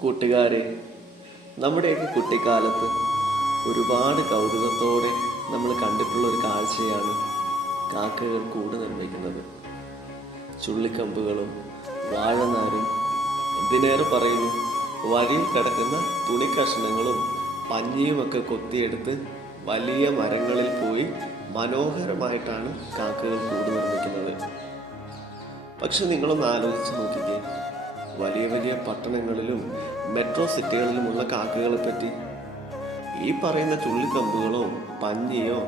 കൂട്ടുകാരെ നമ്മുടെയൊക്കെ കുട്ടിക്കാലത്ത് ഒരുപാട് കൗതുകത്തോടെ നമ്മൾ കണ്ടിട്ടുള്ള ഒരു കാഴ്ചയാണ് കാക്കകൾ കൂട് നിർമ്മിക്കുന്നത്. ചുള്ളിക്കമ്പുകളും വാഴനാരും എന്തിനേറെ പറയുന്നു വഴിയിൽ കിടക്കുന്ന തുണിക്കഷ്ണങ്ങളും പഞ്ഞിയുമൊക്കെ കൊത്തിയെടുത്ത് വലിയ മരങ്ങളിൽ പോയി മനോഹരമായിട്ടാണ് കാക്കകൾ കൂട് നിർമ്മിക്കുന്നത്. പക്ഷെ നിങ്ങളൊന്ന് ആലോചിച്ച് നോക്കിക്കേ വലിയ വലിയ പട്ടണങ്ങളിലും മെട്രോ സിറ്റികളിലുമുള്ള കാക്കകളെ പറ്റി ഈ പറയുന്ന ചുള്ളിക്കമ്പുകളോ പഞ്ഞിയോ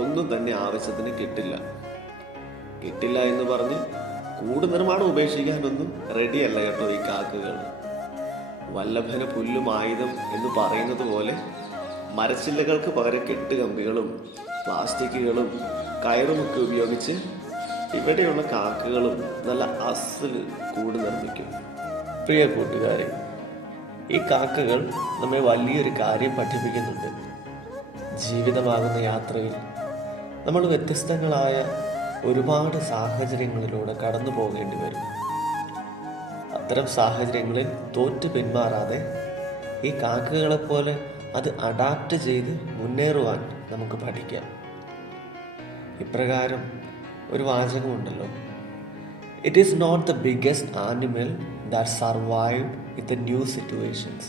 ഒന്നും തന്നെ ആവശ്യത്തിന് കിട്ടില്ല. കിട്ടില്ല എന്ന് പറഞ്ഞ് കൂട് നിർമ്മാണം ഉപേക്ഷിക്കാനൊന്നും റെഡിയല്ല കേട്ടോ ഈ കാക്കകൾ. വല്ലഭന പുല്ലും ആയുധം എന്ന് പറയുന്നത് പോലെ മരച്ചില്ലകൾക്ക് പകരം കെട്ടുകമ്പികളും പ്ലാസ്റ്റിക്കുകളും കയറുമൊക്കെ ഉപയോഗിച്ച് ഇവിടെയുള്ള കാക്കകളും നല്ല അസൽ കൂട് നിർമ്മിക്കും. പ്രിയ കൂട്ടുകാരെ ഈ കാക്കകൾ നമ്മെ വലിയൊരു കാര്യം പഠിപ്പിക്കുന്നുണ്ട്. ജീവിതമാകുന്ന യാത്രയിൽ നമ്മൾ വ്യത്യസ്തങ്ങളായ ഒരുപാട് സാഹചര്യങ്ങളിലൂടെ കടന്നു പോകേണ്ടി വരും. അത്തരം സാഹചര്യങ്ങളിൽ തോറ്റു പിന്മാറാതെ ഈ കാക്കകളെപ്പോലെ അത് അഡാപ്റ്റ് ചെയ്ത് മുന്നേറുവാൻ നമുക്ക് പഠിക്കാം. ഇപ്രകാരം ഒരു വാചകമുണ്ടല്ലോ. It is not the biggest animal that survive with the new situations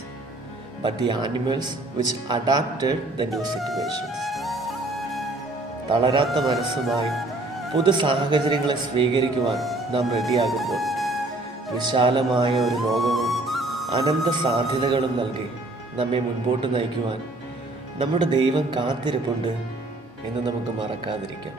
but the animals which adapted the new situations തളരാത്ത മനസ്സുമായി പുതു സാഹചര്യങ്ങളെ സ്വീകരിക്കുവാൻ നാം റെഡിയാകുമ്പോൾ വിശാലമായ ഒരു ലോകവും അനന്ത സാധ്യതകളും നൽകി നമ്മെ മുൻപോട്ട് നയിക്കുവാൻ നമ്മുടെ ദൈവം കാത്തിരിപ്പുണ്ട് എന്ന് നമുക്ക് മറക്കാതിരിക്കാം.